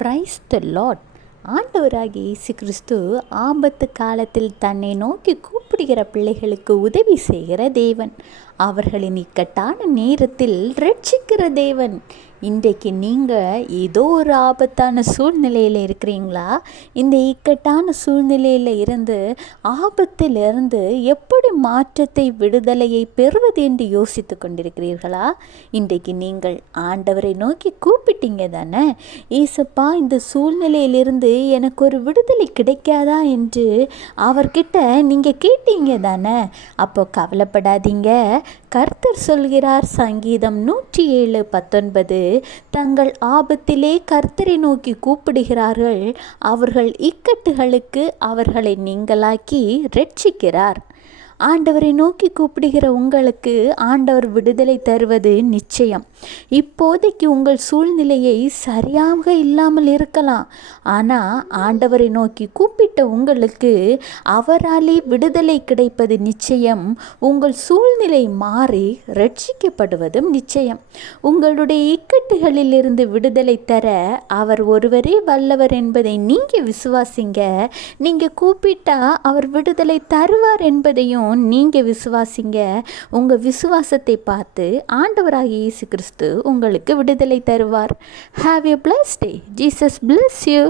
Praise the Lord. ஆண்டவராகிய இயேசு கிறிஸ்து ஆபத்து காலத்தில் தன்னை நோக்கி கூப்பிடுகிற பிள்ளைகளுக்கு உதவி செய்கிற தேவன். அவர்களின் இக்கட்டான நேரத்தில் ரட்சிக்கிற தேவன். இன்றைக்கு நீங்கள் ஏதோ ஒரு ஆபத்தான சூழ்நிலையில் இருக்கிறீங்களா? இந்த இக்கட்டான சூழ்நிலையில் இருந்து, ஆபத்திலிருந்து எப்படி மாற்றத்தை, விடுதலையை பெறுவது என்று யோசித்து கொண்டிருக்கிறீர்களா? இன்றைக்கு நீங்கள் ஆண்டவரை நோக்கி கூப்பிட்டீங்க தானே, ஏசப்பா இந்த சூழ்நிலையிலிருந்து எனக்கு ஒரு விடுதலை கிடைக்காதா என்று அவர்கிட்ட நீங்கள் கேட்டீங்க தானே. அப்போ கவலைப்படாதீங்க. கர்த்தர் சொல்கிறார், சங்கீதம் 107:19, தங்கள் ஆபத்திலே கர்த்தரை நோக்கி கூப்பிடுகிறார்கள், அவர்கள் இக்கட்டுகளுக்கு அவர்களை நீங்களாக்கி ரட்சிக்கிறார். ஆண்டவரை நோக்கி கூப்பிடுகிற உங்களுக்கு ஆண்டவர் விடுதலை தருவது நிச்சயம். இப்போதைக்கு உங்கள் சூழ்நிலையை சரியாக இல்லாமல் இருக்கலாம், ஆனால் ஆண்டவரை நோக்கி கூப்பிட்ட உங்களுக்கு அவராலே விடுதலை கிடைப்பது நிச்சயம். உங்கள் சூழ்நிலை மாறி ரட்சிக்கப்படுவதும் நிச்சயம். உங்களுடைய இக்கட்டுகளிலிருந்து விடுதலை தர அவர் ஒருவரே வல்லவர் என்பதை நீங்கள் விசுவாசிங்க. நீங்கள் கூப்பிட்டா அவர் விடுதலை தருவார் என்பதையும் நீங்கள் விசுவாசிங்க. உங்கள் விசுவாசத்தை பார்த்து ஆண்டவராகிய இயேசு கிறிஸ்து உங்களுக்கு விடுதலை தருவார். Have a blessed day. Jesus bless you.